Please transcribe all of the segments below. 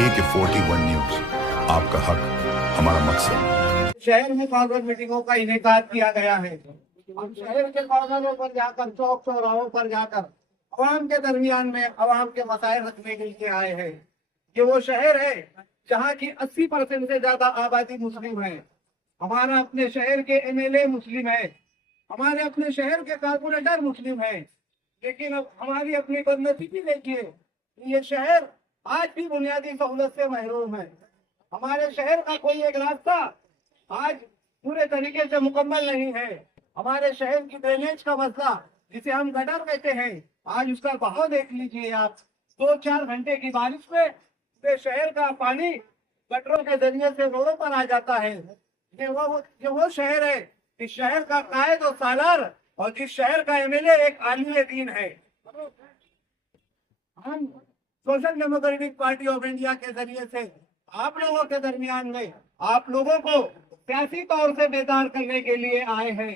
AK41 news, आपका हक हमारा मकसद। शहर में कॉर्पोरेट मीटिंगों का इनेकाद किया गया है। हम शहर के कॉर्नरों पर जाकर, चौक चौराहों पर जाकर अवाम के दरमियान में अवाम के मसाइल रखने के लिए आए हैं। ये वो शहर है जहाँ की 80% से ज्यादा आबादी मुस्लिम है। हमारा अपने शहर के MLA मुस्लिम है, हमारे अपने शहर के कारपोरेटर मुस्लिम है, लेकिन अब हमारी अपनी बदनसीबी देखिए, ये शहर आज भी बुनियादी सहूलत से महरूम है। हमारे शहर का कोई एक रास्ता आज पूरे तरीके से मुकम्मल नहीं है। हमारे शहर की ड्रेनेज का मसला, जिसे हम गटर कहते हैं, आज उसका बहाव देख लीजिए आप। 2-4 घंटे की बारिश में पूरे शहर का पानी गटरों के जरिए से रोडों पर आ जाता है। ये वो शहर है, इस शहर का कायद और सालार और जिस शहर का MLA एक आलिम दीन है। हम social democratic party of India के जरिए से आप लोगों के दरमियान में आप लोगों को सियासी तौर से बेदार करने के लिए आए हैं।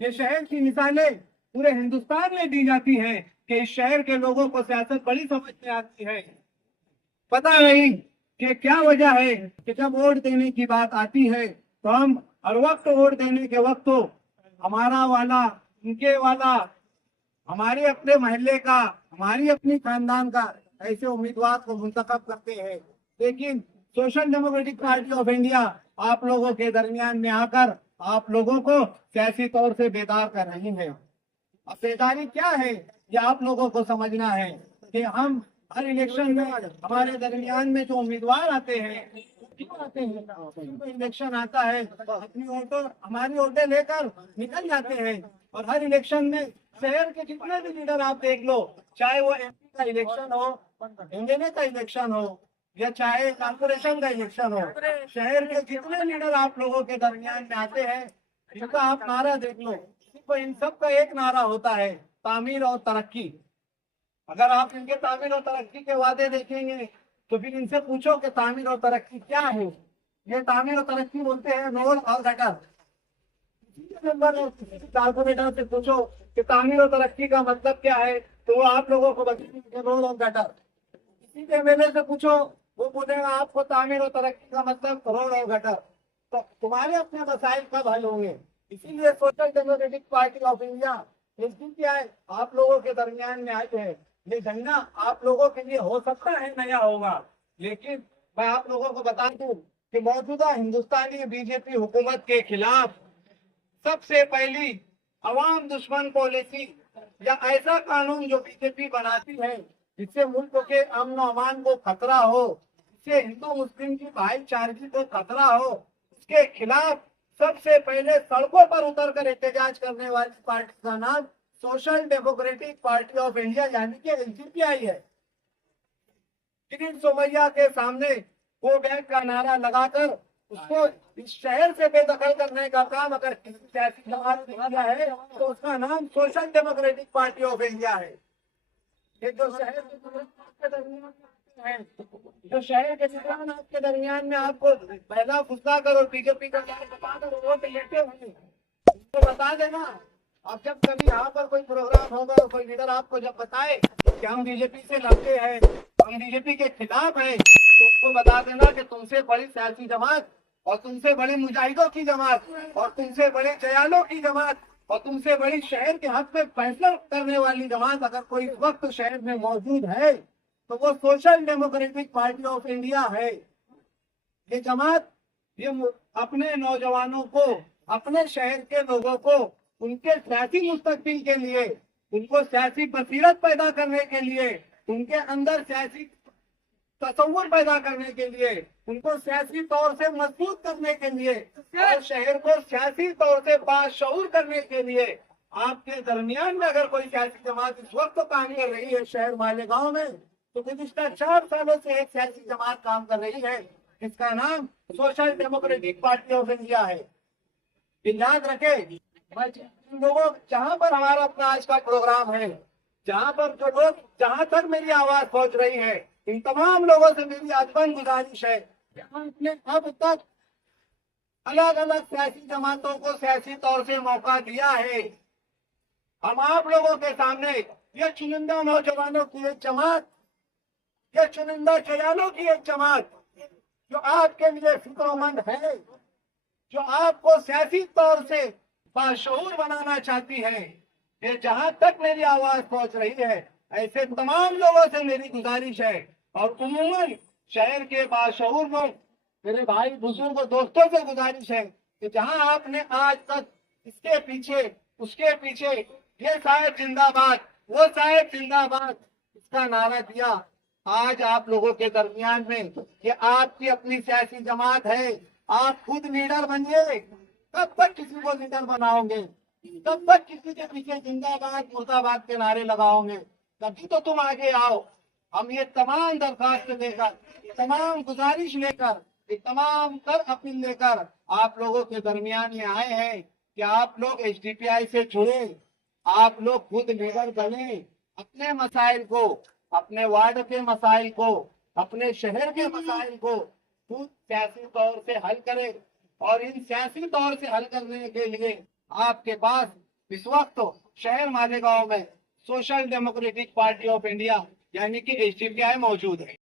ये शहर की मिसालें पूरे हिंदुस्तान में दी जाती हैं कि इस शहर के लोगों को सियासत बड़ी समझ में आती है। पता नहीं कि क्या वजह है कि जब वोट देने की बात आती है तो हम हर वक्त वोट देने के वक्त तो हमारा वाला, उनके वाला, हमारे अपने महल्ले का, हमारी अपनी खानदान का ऐसे उम्मीदवार को मुंतखब करते हैं। लेकिन social democratic party of India आप लोगों के दरमियान में आकर आप लोगों को सियासी तौर से बेदार कर रही है। अब बेदारी क्या है ये आप लोगों को समझना है कि हम हर इलेक्शन में हमारे दरमियान में जो उम्मीदवार आते हैं, क्यों आते हैं? तो इलेक्शन आता है तो अपनी वोटों, हमारी वोटें लेकर निकल जाते हैं। और हर इलेक्शन में शहर के जितने भी लीडर आप देख लो, चाहे वो MP का इलेक्शन हो, MLA का इलेक्शन हो या चाहे कॉर्पोरेशन का इलेक्शन हो, शहर के जितने लीडर आप लोगों के दरमियान में आते हैं, इनका आप नारा देख लो, तो इन सब का एक नारा होता है, तामीर और तरक्की। अगर आप इनके तामीर और तरक्की के वादे देखेंगे तो फिर इनसे पूछो कि तामीर और तरक्की क्या है। ये तामीर और तरक्की बोलते हैं रोड और गटर। कारपोरेटर से पूछो कि तामीर और तरक्की का मतलब क्या है तो वो आप लोगों को बताएंगे रोड और गटर। किसी के MLA से पूछो, वो बोलेगा आपको तामीर और तरक्की का मतलब रोड और गटर। तो तुम्हारे अपने मसाइल कब हल होंगे? इसीलिए social democratic party of India इस दिन क्या है आप लोगों के दरमियान में आए हैं। ये झंडा आप लोगों के लिए हो सकता है नया होगा, लेकिन मैं आप लोगों को बता दूं कि मौजूदा हिंदुस्तानी BJP हुकूमत के खिलाफ सबसे पहली अवाम दुश्मन पॉलिसी या ऐसा कानून जो BJP बनाती है जिससे मुल्क के अमन और अमान को खतरा हो, जिससे हिंदू मुस्लिम की भाईचारगी को खतरा हो, उसके खिलाफ सबसे पहले सड़कों पर उतरकर एहतजाज करने वाली पार्टी का नाम social democratic party of India यानी कि SDPI है। किरीट सोमैया के सामने वो बैग का नारा लगाकर उसको इस शहर से बेदखल करने का काम अगर किसी सियासी जमात ने किया है तो उसका नाम social democratic party of India है। ये जो शहर के किसान आपके दरमियान में आपको पहला फुसला करो BJP का वोट लेते हैं, उसको बता देना। अब जब कभी यहाँ पर कोई प्रोग्राम होगा और कोई लीडर आपको जब बताए कि हम BJP से लड़ते हैं, हम BJP के खिलाफ हैं, तो उसको बता देना कि तुमसे बड़ी सियासी जमात और तुमसे बड़ी मुजाहिदों की जमात और तुमसे बड़ी जयालों की जमात और तुमसे बड़ी शहर के हक में फैसला करने वाली जमात अगर कोई इस वक्त शहर में मौजूद है तो वो social democratic party of India है। ये जमात ये अपने नौजवानों को, अपने शहर के लोगों को उनके सियासी मुस्तकबिल के लिए, उनको सियासी बसीरत पैदा करने के लिए, उनके अंदर सियासी तसव्वुर पैदा करने के लिए, उनको सियासी तौर से मजबूत करने के लिए और शहर को सियासी तौर से बाशऊर करने के लिए आपके दरमियान में अगर कोई सियासी जमात इस वक्त तो काम कर रही है शहर मालेगांव में, तो पिछले 4 सालों से एक सियासी जमात काम कर रही है, इसका नाम social democratic party of India है। याद रखे लोगों, जहाँ पर हमारा अपना आज का प्रोग्राम है, जहाँ पर जो लोग, जहाँ तक मेरी आवाज पहुंच रही है, इन तमाम लोगों से मेरी आजमन गुजारिश है कि आपने अब तक अलग अलग सियासी जमातों को सियासी तौर से मौका दिया है। हम आप लोगों के सामने ये चुनिंदा नौजवानों की एक जमात ये चुनिंदा चयालों की एक जमात जो आपके लिए फिक्रोमंद है, जो आपको सियासी तौर से बाशऊर बनाना चाहती है, ये जहां तक मेरी आवाज पहुंच रही है, ऐसे तमाम लोगों से मेरी गुजारिश है और उमूमन शहर के बाशऊर लोग, मेरे भाई बुजुर्ग दोस्तों से गुजारिश है कि जहां आपने आज तक इसके पीछे उसके पीछे ये साहेब जिंदाबाद वो साहेब जिंदाबाद इसका नारा दिया, आज आप लोगों के दरमियान में ये आपकी अपनी सियासी जमात है, आप खुद लीडर बनिए। कब तक किसी को लीडर बनाओगे, कब तक किसी के पीछे जिंदाबाद मुर्दाबाद के नारे लगाओगे, तभी तो तुम आगे आओ। हम ये तमाम दरखास्त लेकर, तमाम गुजारिश लेकर, ये तमाम कर अपील लेकर आप लोगों के दरमियान में आए हैं कि आप लोग HDPI से जुड़े, आप लोग खुद लीडर बने, अपने मसाइल को, अपने वार्ड के मसाइल को, अपने शहर के मसाइल को खुद सियासी तौर से हल करें। और इन सियासी तौर से हल करने के लिए आपके पास इस वक्त शहर मालेगांव में social democratic party of India यानी कि HDPI मौजूद है।